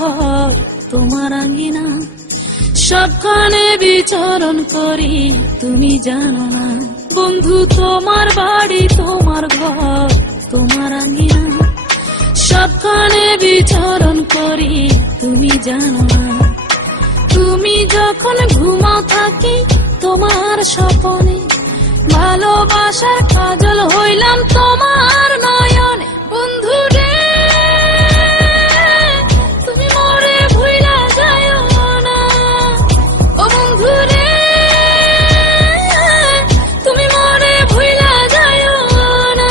ঘর তোমার আঙ্গিনা, সবখানে বিচরণ করি তুমি জানো না। বন্ধু তোমার বাড়ি তোমার ঘর তোমার আঙ্গিনা, সবখানে বিচরণ করি তুমি জানো না। তুমি যখন ঘুমাও থাকি তোমার স্বপনে, ভালোবাসার কাজল হইলাম তোমার নয়নে। বন্ধু রে তুমি মরে ভুইলা যায়ো না, ও বন্ধু রে তুমি মরে ভুইলা যায়ো না।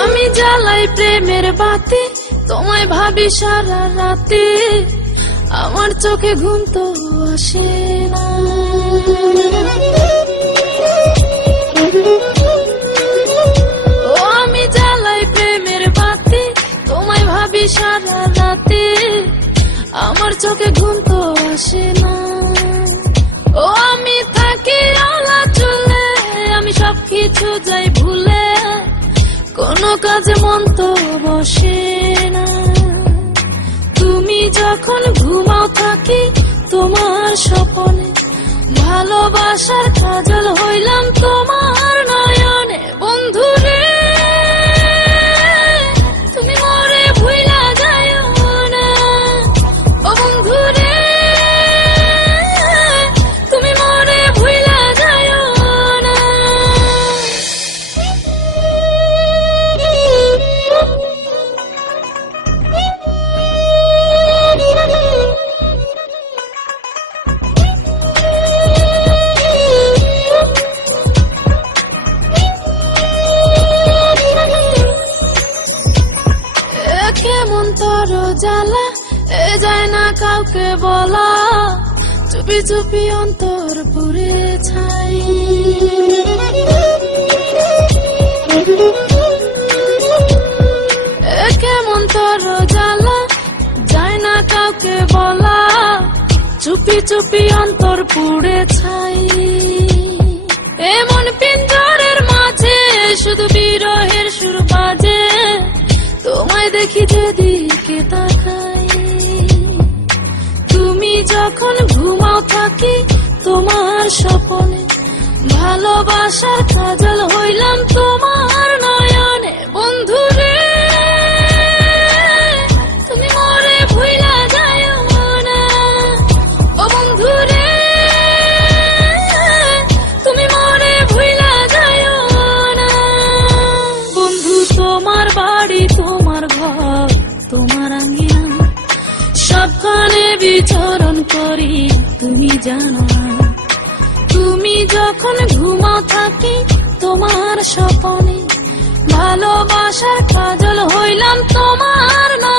আমি জ্বালাই প্রেমের বাতি, তোমায় ভাবি সারা রাতে, আমার চোখে ঘুম তো আসে না। ও আমি জ্বালাই প্রেমের বাতি, তোমায় ভাবি সারা রাতে, আমার চোখে ঘুম তো আসে না। ও আমি থাকি আলা চুলে, আমি সবকিছু যাই ভুলে, কোনো কাজে মন তো বসে না। তুমি যখন ঘুমাও থাকি তোমার স্বপনে, ভালোবাসার কাজল হইলাম তোমার নয়নে। বন্ধু রে তুমি মরে ভুইলা যায়ো না, ও বন্ধু রে তুমি মরে ভুইলা যায়ো না। কেমন তোর জ্বালা এ যায় না কাউকে বলা, চুপি চুপি অন্তর পুড়ে ছাই। কেমন তোর জ্বালা যায় না কাউকে বলা, চুপি চুপি অন্তর পুড়ে ছাই। এমন পিঞ্জরের মাঝে শুধু বিরহের সুর বাজে, তোমায় দেখি যেদিকে তাকাই। তুমি যখন ঘুমাও থাকি তোমার স্বপনে, ভালোবাসার কাজল হইলাম তোমার নয়নে। বন্ধু রে তুমি মরে ভুইলা যায়ো না, ও বন্ধু রে তুমি মরে ভুইলা যায়ো না। বন্ধু তোমার বাড়ি তোমার ঘর তোমার আঙ্গিনা, সবখানে বিচরণ করি তুমি জানো না। তুমি যখন ঘুমাও থাকি তোমার স্বপনে, ভালোবাসার কাজল হইলাম তোমার না।